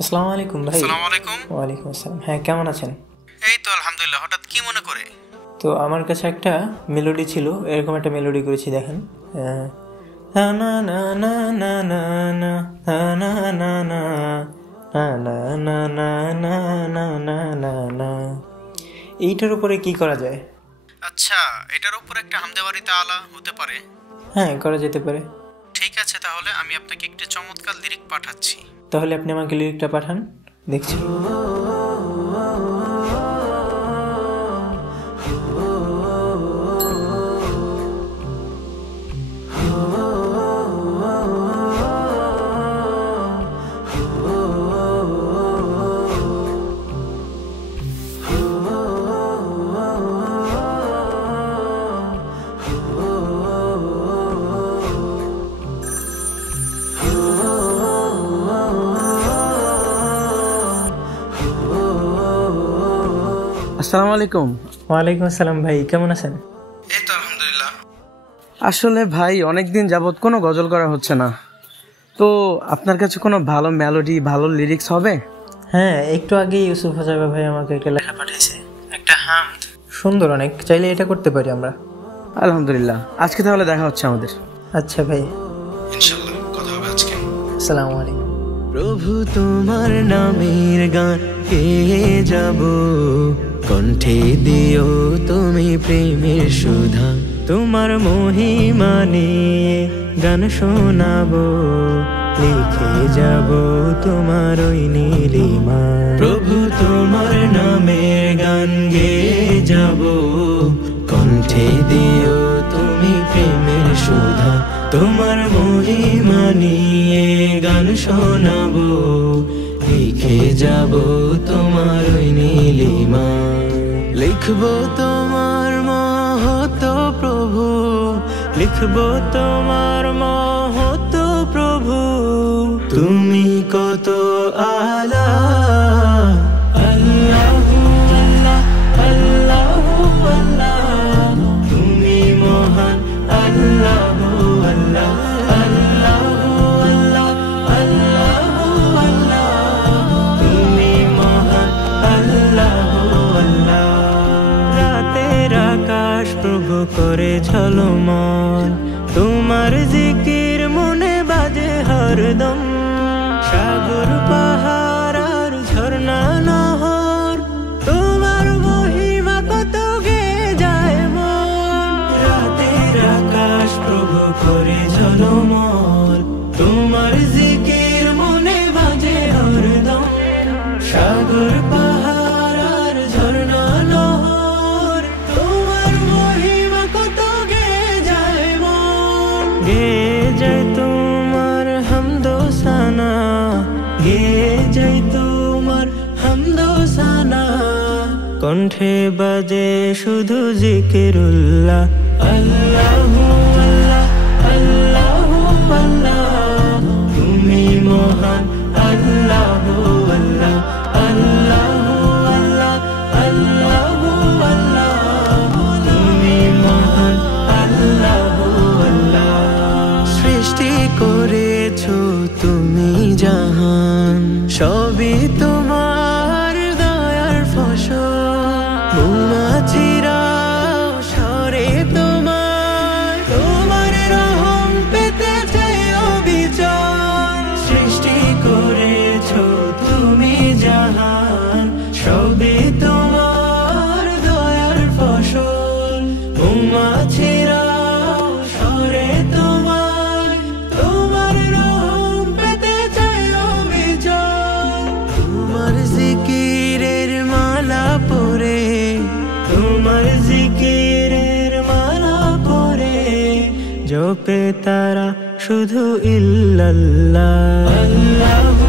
আসসালামু আলাইকুম ভাই। আসসালামু আলাইকুম। ওয়ালাইকুম আসসালাম। হ্যাঁ, কেমন আছেন? এই তো আলহামদুলিল্লাহ। হঠাৎ কি মনে করে? তো আমার কাছে একটা মেলোডি ছিল, এরকম একটা মেলোডি করেছি, দেখেন। না না না না না না না না না না না না না না না না না না না। এইটার উপরে কি করা যায়? আচ্ছা, এটার উপর একটা হামদেওয়ারি তাআলা হতে পারে। হ্যাঁ, করা যেতে পারে। ঠিক আছে, তাহলে আমি আপনাকে একটি চমৎকার লিরিক পাঠাচ্ছি। তাহলে আপনি আমাকে লিরিকটা পাঠান, দেখছি। আসসালামু আলাইকুম। ওয়ালাইকুম আসসালাম ভাই, কেমন আছেন? এই তো আলহামদুলিল্লাহ। আসলে ভাই অনেকদিন যাবত কোনো গজল করা হচ্ছে না, তো আপনার কাছে কোনো ভালো মেলোডি, ভালো লিরিক্স হবে? হ্যাঁ, একটু আগে ইউসুফ হাজাবে ভাই আমাকে একটা লেখা পাঠিয়েছে, একটা হামদ, সুন্দর অনেক। চাইলে এটা করতে পারি আমরা। আলহামদুলিল্লাহ, আজকে তাহলে দেখা হচ্ছে আমাদের। আচ্ছা ভাই, ইনশাআল্লাহ কথা হবে আজকে। আসসালামু আলাইকুম। প্রভু তোমার নামের গান গেয়ে যাব, কণ্ঠে দিও তুমি প্রেমের সুধা। তোমার মহিমা নিয়ে গান শোনাবো, লিখে যাব তোমার ওই নীলিমা। প্রভু তোমার নামের গান গেয়ে যাব, কণ্ঠে দিও তুমি প্রেমের সুধা। তোমার মহিমা নিয়ে গান শোনাবো, লিখে যাব তোমার ওই নীলিমা। লিখবো তোমার মহত্ব প্রভু, লিখবো তোমার মহত্ব প্রভু। তুমি কত আলা, আল্লাহু আল্লাহ, আল্লাহু আল্লাহ। তুমি মহান, আল্লাহু আল্লাহ, আল্লাহু আল্লাহ, আল্লাহু আল্লাহ। তুমি মহান, আল্লাহু আল্লাহ। রাতের আকাশ প্রভু করে ঝলমল, তোমার জিকির মনে বাজে হরদম। সাগর পাহাড় আর ঝর্ণা নহর, তোমার মহিমা কত গে যায় মন। রাতের আকাশ প্রভু করে ঝলমল, তোমার জিকির মনে বাজে হরদম। সাগর পাহাড় আর ঝর্ণা নহর, তোমার মহিমা কত গে যায় মন। গে যায় তোমার হামদোসানা, গে যায় তোমার হামদোসানা। কণ্ঠে বাজে শুধু জিকিরুল্লাহ, আল্লাহু আল্লাহ, আল্লাহু আল্লাহ। তুমি মহান, আল্লাহু আল্লাহ, আল্লাহু আল্লাহ, আল্লাহু আল্লাহ। তুমি মহান, আল্লাহু আল্লাহ। সৃষ্টি করেছো তুমি জাহান, সবই তোমার দয়ার ফসল। মৌমাছিরা স্বরে তোমার, তোমার রহম পেতে চাই অবিচল। সৃষ্টি করেছো তুমি জাহান, সবই তোমার দয়ার ফসল। মৌমাছিরা স্বরে তোমার, তোমার রহম পেতে চাই অবিচল। তোমার জিকিরের মালা পরে, তোমার জিকিরের মালা পরে, জপে তারা শুধু ইল্লাল্লাহ, আল্লাহু